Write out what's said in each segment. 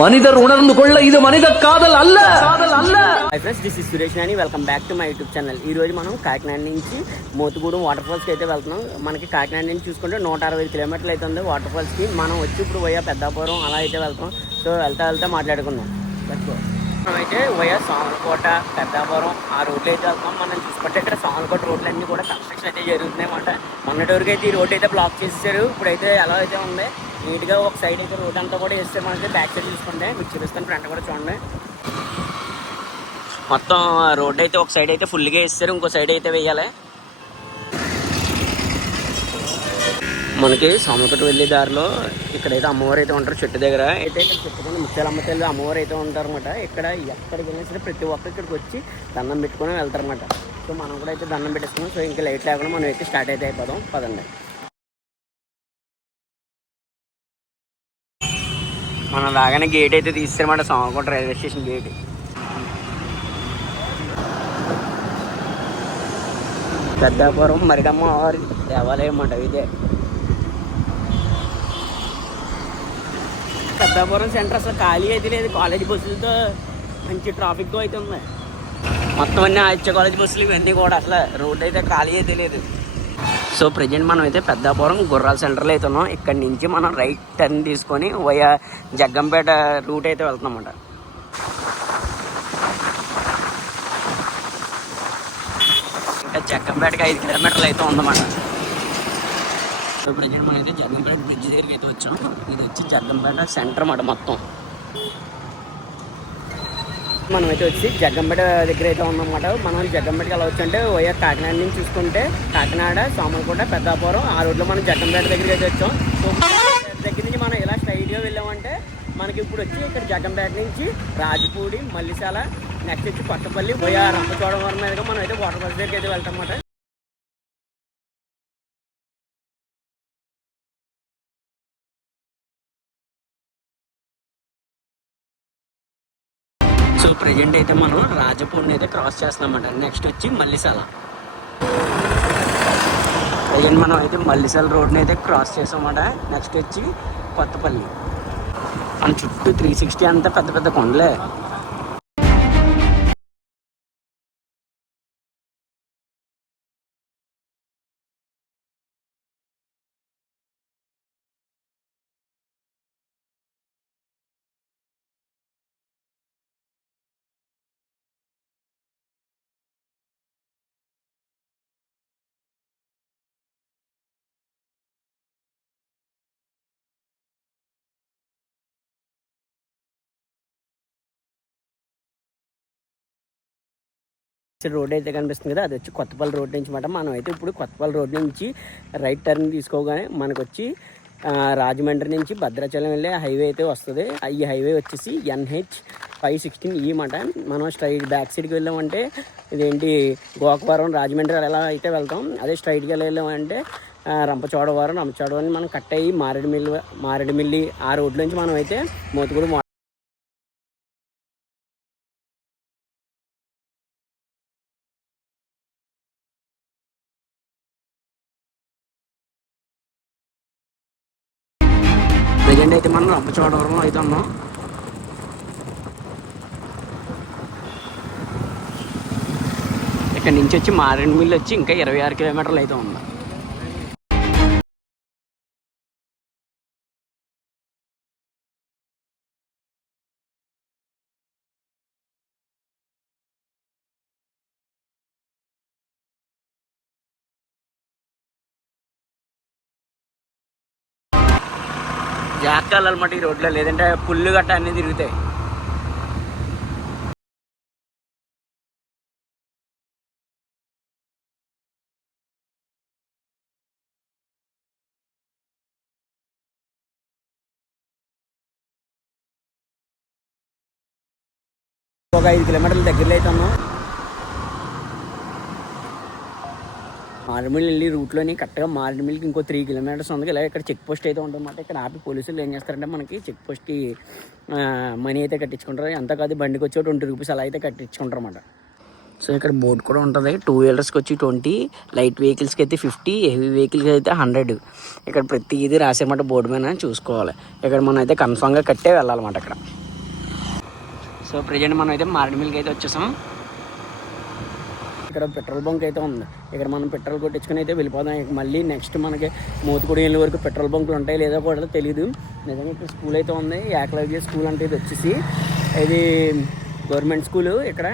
மனிதர் உணர்ந்து கொள்ள இது மனித காதல் அல்ல. Hi friends, this is Suresh Nani. Welcome back to my YouTube channel. ఈ రోజు మనం కాకినాడ నుంచి మోతుగూడెం వాటర్ ఫాల్స్కి అయితే వెళ్తున్నాం. మనకి కాకినాడ నుంచి చూసుకుంటే 165 కిలోమీటర్లు అయితే ఉంది వాటర్ ఫాల్స్కి. మనం వచ్చి ఇప్పుడు పోయా పెద్దాపురం అలా అయితే వెళ్తాం. సో వెళ్తా మాట్లాడుకుందాం. మనం అయితే పోయా సామలకోట పెద్దాపురం ఆ రోడ్లు అయితే వెళ్తాం. మనం చూసుకుంటే ఇక్కడ సామలకోట రోడ్లు అన్నీ కూడా కన్స్ట్రక్షన్ అయితే జరుగుతున్నాయి అన్నమాట. మొన్నటి వరకు అయితే ఈ రోడ్ అయితే బ్లాక్ చేసేసారు. ఇప్పుడైతే ఎలా అయితే ఉంది నీట్గా ఒక సైడ్ అయితే రోడ్ అంతా కూడా వేస్తే మనకి బ్యాక్ సైడ్ చూసుకుంటే మీకు చూపిస్తాను. ఫ్రంట్ కూడా చూడండి, మొత్తం రోడ్ అయితే ఒక సైడ్ అయితే ఫుల్గా వేస్తారు, ఇంకో సైడ్ అయితే వేయాలి. మనకి సామలకోట వెళ్ళే దారిలో ఇక్కడైతే అమ్మవారు అయితే ఉంటారు చెట్టు దగ్గర. అయితే ఇక్కడ చెప్పుకొని ముత్యాలమ్మ తల్లి అమ్మవారు అయితే ఉంటారు అనమాట. ఇక్కడ ఎక్కడికి వెళ్ళినా సరే ప్రతి ఒక్కరు ఇక్కడికి వచ్చి దండం పెట్టుకొని వెళ్తారనమాట. సో మనం కూడా అయితే దండం పెట్టేసుకున్నాం. సో ఇంకా లైట్ లేకుండా మనం అయితే స్టార్ట్ అయితే అయిపోదాం. పదండి. మనం రాగానే గేట్ అయితే తీస్తారన్నమాట, Samalkot railway station gate. Peddapuram Maridamma వారి దేవాలయం అంట ఇదే. పెద్దాపురం సెంటర్ అసలు ఖాళీ అయితే లేదు. కాలేజ్ బస్సులతో మంచి ట్రాఫిక్తో అయితే ఉంది. మొత్తం అన్నీ ఆదిత్య కాలేజ్ బస్సులు ఇవన్నీ కూడా అసలు రోడ్డు అయితే ఖాళీ అయితే లేదు. సో ప్రజెంట్ మనం అయితే పెద్దాపురం గుర్రాల సెంటర్లో అయితే ఉన్నాం. ఇక్కడ నుంచి మనం రైట్ టర్న్ తీసుకొని వయా జగ్గంపేట రూట్ అయితే వెళ్తున్నాం అన్నమాట. ఇంకా జగ్గంపేటకి 5 కిలోమీటర్లు అయితే ఉందన్నమాట. సో ప్రజెంట్ మనం అయితే జగ్గంపేట బ్రిడ్జ్ దగ్గరికి అయితే వచ్చాం. ఇది వచ్చి జగ్గంపేట సెంటర్ అన్నమాట మొత్తం. మనమైతే వచ్చి జగ్గంపేట దగ్గర అయితే ఉన్నామన్నమాట. మనం జగ్గంపేటకి ఎలా వచ్చంటే వైఆర్ కాకినాడ నుంచి చూసుకుంటే కాకినాడ సామలకోట పెద్దాపురం ఆ రోడ్లో మనం జగ్గంపేట దగ్గరికి అయితే వచ్చాం. సో దగ్గర నుంచి మనం ఇలా స్ట్రైట్గా వెళ్ళామంటే మనకి ఇప్పుడు వచ్చి ఇక్కడ జగ్గంపేట నుంచి రాజపూడి మల్లిశాల నెక్స్ట్ వచ్చి కొత్తపల్లి వైఆర్ రంపచోడవరం మీదుగా మనం అయితే వాటర్ ఫాల్స్ దగ్గరికి అయితే వెళ్తాం అన్నమాట. సో ప్రజెంట్ అయితే మనం రాజపూడిని అయితే క్రాస్ చేస్తున్నామంట. నెక్స్ట్ వచ్చి మల్లిశాల. ప్రజెంట్ మనం అయితే మల్లిశాల రోడ్ని అయితే క్రాస్ చేసామన్నమాట. నెక్స్ట్ వచ్చి కొత్తపల్లి. మన చుట్టూ 360 అంతా పెద్ద పెద్ద కొండలే. రోడ్ అయితే కనిపిస్తుంది కదా, అది వచ్చి కొత్తపల్లి రోడ్ నుంచి మాట. మనం అయితే ఇప్పుడు కొత్తపల్లి రోడ్ నుంచి రైట్ టర్న్ తీసుకోగానే మనకు వచ్చి రాజమండ్రి నుంచి భద్రాచలం వెళ్ళే హైవే అయితే వస్తుంది. ఈ హైవే వచ్చేసి NH 516 మాట. మనం స్ట్రైట్ బ్యాక్ సైడ్కి వెళ్ళామంటే ఇదేంటి గోకవరం రాజమండ్రి ఎలా అయితే వెళ్తాం, అదే స్ట్రైట్గా వెళ్ళామంటే రంపచోడవరం మనం కట్ అయ్యి మారేడుమిల్లి ఆ రోడ్ నుంచి మనం అయితే మోతుగూడెం ప్రజెంట్ అయితే మనం రంపచోడవరంలో అయితే ఉన్నాం. ఇక్కడ నుంచి వచ్చి మారేడుమిల్లి వచ్చి ఇంకా 26 కిలోమీటర్లు అయితే ఉంది. జాగ్రత్తగా వెళ్ళాలన్నమాట ఈ రోడ్లో, లేదంటే పుల్లు గట్ట అన్నీ తిరుగుతాయి. ఒక 5 కిలోమీటర్ల దగ్గరలో అయితే ఉన్నాం. మారేడుమిల్లి రూట్లోని కరెక్ట్గా మారేడుమిల్లికి ఇంకో 3 కిలోమీటర్స్ ఉంది. ఇలా ఇక్కడ చెక్ పోస్ట్ అయితే ఉంటుందన్నమాట. ఇక్కడ ఆపి పోలీసులు ఏం చేస్తారంటే మనకి చెక్ పోస్ట్కి మనీ అయితే కట్టించుకుంటారు. ఎంత కాదు బండికి వచ్చి 20 రూపీస్ అలా అయితే కట్టించుకుంటారు అన్నమాట. సో ఇక్కడ బోర్డు కూడా ఉంటుంది. 2 వీలర్స్కి వచ్చి 20, లైట్ వెహికల్స్కి అయితే 50, హెవీ వెహికల్కి అయితే 100. ఇక్కడ ప్రతి ఇది రాసేమాట బోర్డు మీద చూసుకోవాలి. ఇక్కడ మనం అయితే కన్ఫామ్గా కట్టే వెళ్ళాలన్నమాట. ఇక్కడ సో ప్రజెంట్ మనం అయితే మారేడుమిల్లికి అయితే వచ్చేసాం. ఇక్కడ పెట్రోల్ బంక్ అయితే ఉంది. ఇక్కడ మనం పెట్రోల్ కొట్టించుకుని అయితే వెళ్ళిపోదాం. మళ్ళీ నెక్స్ట్ మనకి మోతుకూడి వెళ్ళే వరకు పెట్రోల్ బంకులు ఉంటాయి లేదో కూడా తెలియదు. నిజంగా ఇక్కడ స్కూల్ అయితే ఉంది. ఏకలవ్య స్కూల్ అంటే ఇది వచ్చేసి ఇది గవర్నమెంట్ స్కూలు ఇక్కడ.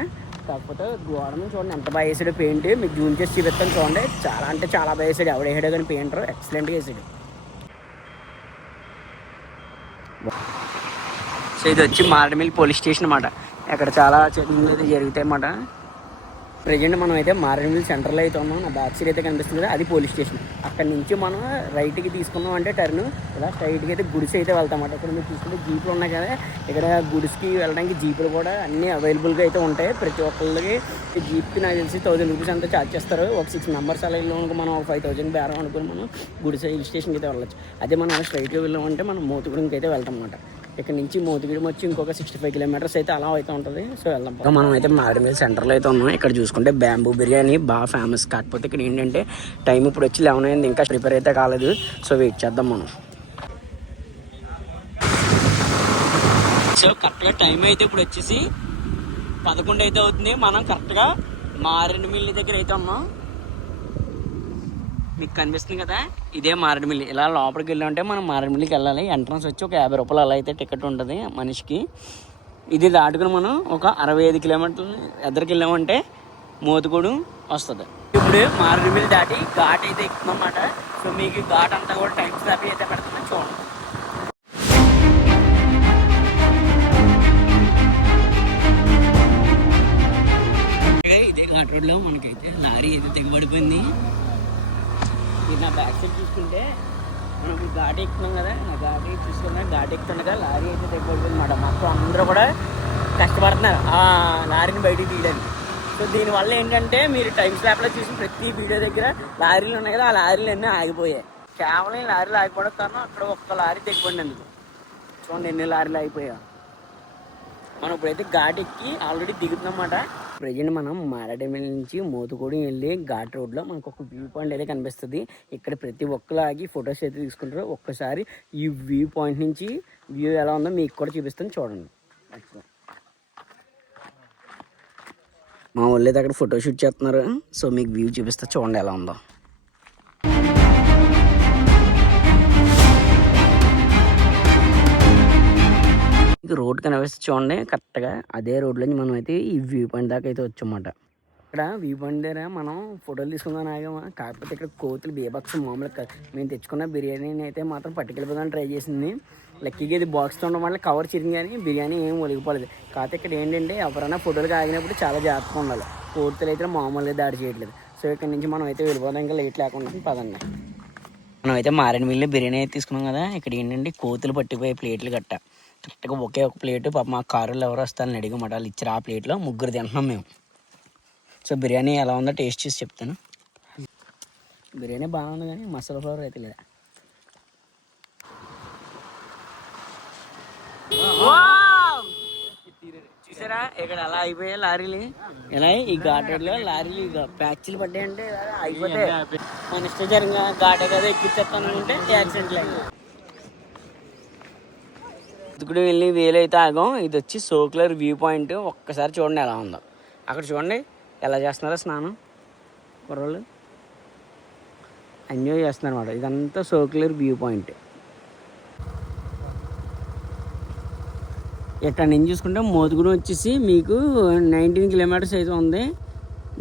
కాకపోతే గోడను చూడండి ఎంత బాగా వేసాడు పెయింట్. మీకు జూమ్ చేసి చూపిస్తాను చూడండి. చాలా అంటే చాలా బాగా వేసాడు. ఎవడ వేసాడు కానీ పెయింటర్ ఎక్సలెంట్గా వేసాడు. సో ఇది వచ్చి మారేడుమిల్లి పోలీస్ స్టేషన్ అన్నమాట. అక్కడ చాలా చెకింగ్లు అయితే జరుగుతాయి అన్నమాట. ప్రజెంట్ మనం అయితే మారేడుమిల్లి సెంటర్లో అయితే ఉన్నాం. నా బ్యాక్ సైడ్ అయితే కనిపిస్తుంది కదా, అది పోలీస్ స్టేషన్. అక్కడ నుంచి మనం రైట్కి తీసుకున్నాం అంటే టర్న్ ఇలా స్ట్రైట్గా అయితే గుడిసి అయితే వెళ్తామన్నమాట. ఇక్కడ మీరు చూసుకుంటే జీపులు ఉన్నాయి కదా, ఇక్కడ గుడిసికి వెళ్ళడానికి జీపులు కూడా అన్నీ అవైలబుల్గా అయితే ఉంటాయి. ప్రతి ఒక్కళ్ళకి జీప్కి నాకు తెలిసి 1000 రూపీస్ అంతా ఛార్జ్ చేస్తారు. ఒక 6 మెంబర్స్ అలా వెళ్ళామనుకో మనం 5000 బేరం అనుకుని మనం గుడిసి హిల్ స్టేషన్కి అయితే వెళ్ళచ్చు. అదే మనం స్ట్రైట్గా వెళ్ళామంటే మనం మోతుగూడెంకి అయితే వెళ్తాం అన్నమాట. ఇక్కడ నుంచి మోతుగూడెం వచ్చి ఇంకొక 65 కిలోమీటర్స్ అయితే అలా అయితే ఉంటుంది. సో వెళ్దాం. మనం అయితే మారేడుమిల్లి సెంటర్లో అయితే ఉన్నాం. ఇక్కడ చూసుకుంటే బ్యాంబూ బిర్యానీ బాగా ఫేమస్. కాకపోతే ఇక్కడ ఏంటంటే టైం ఇప్పుడు వచ్చి 11 అయింది, ఇంకా ప్రిపేర్ అయితే కాలేదు. సో వెయిట్ చేద్దాం మనం. సో కరెక్ట్గా టైం అయితే ఇప్పుడు వచ్చేసి 11 అయితే అవుతుంది. మనం కరెక్ట్గా మారేడుమిల్లి దగ్గర అయితే ఉన్నాం. మీకు కనిపిస్తుంది కదా, ఇదే మారేడుమిల్లి. ఇలా లోపలికి వెళ్ళామంటే మనం మారేడుమిల్లికి వెళ్ళాలి. ఎంట్రన్స్ వచ్చి ఒక 50 రూపాయలు అలా అయితే టికెట్ ఉంటుంది మనిషికి. ఇది దాటుకుని మనం ఒక 65 కిలోమీటర్లు ఎద్దరికి వెళ్ళామంటే మోతుగూడెం వస్తుంది. ఇప్పుడు మారేడుమిల్లి దాటి ఘాట్ అయితే ఎక్కుతుందన్నమాట. సో మీకు ఘాట్ అంతా కూడా టైం స్లాప్ అయితే పెడుతుంది చూడండి. ఇదే ఘాట్ రోడ్లో మనకైతే లారీ అయితే తెగబడిపోయింది. ఇది నా బ్యాక్ సైడ్ చూసుకుంటే మనం ఇప్పుడు ఘాట్ ఎక్కుతున్నాం కదా, నా ఘాట్ చూసుకున్నా ఘాట్ ఎక్కుతుండగా లారీ అయితే తెగబడిపోయింది అన్నమాట. మొత్తం అందరూ కూడా కష్టపడుతున్నారు ఆ లారీని బయటికి తీయడానికి. సో దీనివల్ల ఏంటంటే మీరు టైం స్లాప్లో చూసిన ప్రతి వీడియో దగ్గర లారీలు ఉన్నాయి కదా, ఆ లారీలు అన్నీ ఆగిపోయాయి. కేవలం లారీలు ఆగిపోవడం కారణం అక్కడ ఒక్క లారీ తెగిపోయినందుకు. చూడండి ఎన్ని లారీలు ఆగిపోయా. మనం ఇప్పుడైతే ఘాట్ ఎక్కి ఆల్రెడీ దిగుతున్నమాట. ప్రజెంట్ మనం మారేడుమిల్లి నుంచి మోతుగూడెం వెళ్ళి ఘాట్ రోడ్లో మనకు ఒక వ్యూ పాయింట్ అయితే కనిపిస్తుంది. ఇక్కడ ప్రతి ఒక్కరు ఆగి ఫొటోస్ అయితే తీసుకుంటారు. ఒక్కసారి ఈ వ్యూ పాయింట్ నుంచి వ్యూ ఎలా ఉందో మీకు కూడా చూపిస్తాను చూడండి. మా వాళ్ళు అయితే అక్కడ ఫోటో షూట్ చేస్తున్నారు. సో మీకు వ్యూ చూపిస్తా చూడండి ఎలా ఉందో. రోడ్ కనిపిస్తే చూడండి కరెక్ట్గా అదే రోడ్లో మనం అయితే ఈ వ్యూ పాయింట్ దాకా అయితే వచ్చామన్నమాట. ఇక్కడ వ్యూ పాయింట్ దగ్గర మనం ఫోటోలు తీసుకుందాం ఆగామా. కాకపోతే ఇక్కడ కోతులు బీభత్సం మామూలుగా మేము తెచ్చుకున్న బిర్యానీని అయితే మాత్రం పట్టుకెళ్ళిపోదామని ట్రై చేసింది. లక్కీగా ఇది బాక్స్తో ఉండడం వల్ల కవర్ చిరిగి కానీ బిర్యానీ ఏం ఒలిగిపోలేదు. కాకపోతే ఇక్కడ ఏంటంటే ఎవరైనా ఫోటోలు ఆగినప్పుడు చాలా జాగ్రత్తగా ఉండాలి. కోతులు అయితే మామూలుగా దాడి చేయట్లేదు. సో ఇక్కడ నుంచి మనం అయితే వెళ్ళిపోదాం, ఇంకా లేట్ లేకుండా పదండి. మనం అయితే మారేడుమిల్లి బిర్యానీ అయితే తీసుకున్నాం కదా. ఇక్కడ ఏంటంటే కోతులు పట్టిపోయే ప్లేట్లు గట్ట కరెక్ట్గా ఒకే ఒక ప్లేటు పాప మా కారులో ఎవరు వస్తారని అడిగమాట. వాళ్ళు ఇచ్చారు ఆ ప్లేట్లో 3 తింటున్నాం మేము. సో బిర్యానీ ఎలా ఉందో టేస్ట్ చేసి చెప్తాను. బిర్యానీ బాగా ఉంది కానీ మసాలా ఫ్లేవర్ అయితే లేదా. చూసారా ఇక్కడ అలా అయిపోయాయి లారీలు. ఇలా ఈ ఘాట్ రోడ్లో లారీలు ప్యాచ్లు పడ్డాయంటే అయిపోతాయి. మన ఇష్టం జరిగిన ఘాటే కదా ఎక్కిచ్చేస్తాను అంటే యాక్సిడెంట్లు అయ్యి ఇప్పుడు వెళ్ళి వేలైతే ఆగాం. ఇది వచ్చి సోక్లర్ వ్యూ పాయింట్. ఒక్కసారి చూడండి ఎలా ఉందో. అక్కడ చూడండి ఎలా చేస్తున్నారో స్నానం కుర్రోళ్ళు ఎంజాయ్ చేస్తున్నారు అన్నమాట. ఇదంతా సోక్లర్ వ్యూ పాయింట్. ఇక్కడ నుంచి చూసుకుంటే మోతుగూడెం వచ్చేసి మీకు 19 కిలోమీటర్స్ అయితే ఉంది.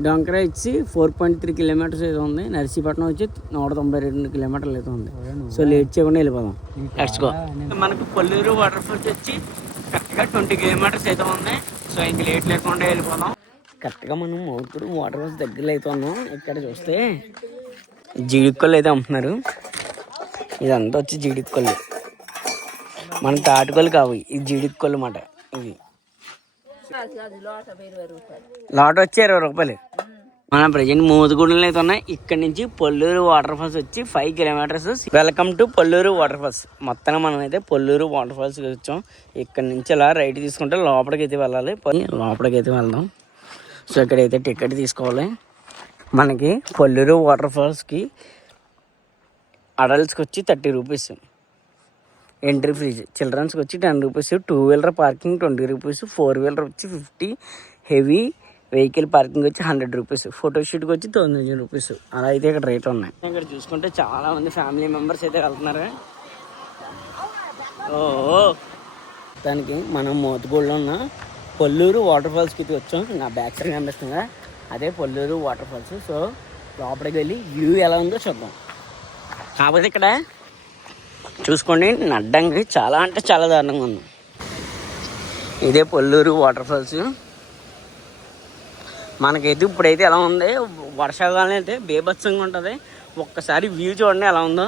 డొంకరా వచ్చి 4.3 కిలోమీటర్స్ అయితే ఉంది. నర్సీపట్నం వచ్చి 192 కిలోమీటర్లు అయితే ఉంది. సో లేట్ చేయకుండా వెళ్ళిపోదాం. Let's go. మనకు కొల్లూరు వాటర్ ఫాల్స్ వచ్చి కరెక్ట్గా 20 కిలోమీటర్స్ అయితే ఉంది. సో ఇంక లేట్ లేకుండా వెళ్ళిపోదాం. కరెక్ట్గా మనం మోతుగూడెం వాటర్ ఫాల్స్ దగ్గరలో అయితే ఉన్నాం. ఇక్కడ చూస్తే జీడికొల్లు అయితే అమ్ముతున్నారు. ఇదంతా వచ్చి జీడికొల్లు, మన తాటికొల్లు కావు, ఇది జీడికొల్లు అన్నమాట. ఇది లాట్ వచ్చి 20 రూపాయలు. మనం ప్రజెంట్ మోతుగూడెంలో అయితే ఉన్నాయి. ఇక్కడ నుంచి పొల్లూరు వాటర్ ఫాల్స్ వచ్చి 5 kilometres. Welcome to Polluru waterfalls. మొత్తం మనం అయితే పొల్లూరు వాటర్ ఫాల్స్కి వచ్చాం. ఇక్కడ నుంచి అలా రైట్ తీసుకుంటే లోపలికి అయితే వెళ్ళాలి. లోపలికి అయితే వెళ్దాం. సో ఇక్కడైతే టికెట్ తీసుకోవాలి. మనకి పొల్లూరు వాటర్ ఫాల్స్కి అడల్ట్స్కి వచ్చి 30 రూపీస్. ఎంట్రీ ఫీజు చిల్డ్రన్స్కి వచ్చి 10 rupees, 2 wheeler parking 20 rupees, 4 wheeler వచ్చి 50, హెవీ వెహికల్ పార్కింగ్ వచ్చి 100 రూపీస్, ఫోటోషూట్కి వచ్చి 900 రూపీస్. అలా అయితే ఇక్కడ రేట్ ఉన్నాయి. ఇక్కడ చూసుకుంటే చాలా మంది ఫ్యామిలీ మెంబర్స్ అయితే వెళ్తున్నారు. దానికి మనం మోతుగూడలో ఉన్న పొల్లూరు వాటర్ ఫాల్స్కి అయితే వచ్చాం. నా బ్యాక్ సైడ్ కనిపిస్తుంది కదా, అదే పొల్లూరు వాటర్ ఫాల్స్. సో లోపలికి వెళ్ళి వ్యూ ఎలా ఉందో చూద్దాం. కాకపోతే ఇక్కడ చూసుకోండి, నడ్డంగి చాలా అంటే చాలా దారుణంగా ఉంది. ఇదే పొల్లూరు వాటర్ ఫాల్స్. మనకైతే ఇప్పుడైతే ఎలా ఉంది, వర్షాకాలం అయితే బేభత్సంగా ఉంటుంది. ఒక్కసారి వ్యూ చూడండి ఎలా ఉందో.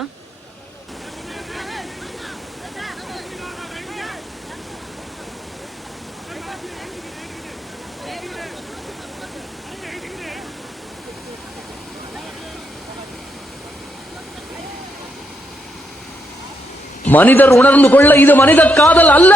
மனிதர் உணர்ந்து கொள்ள இது மனித காதல் அல்ல.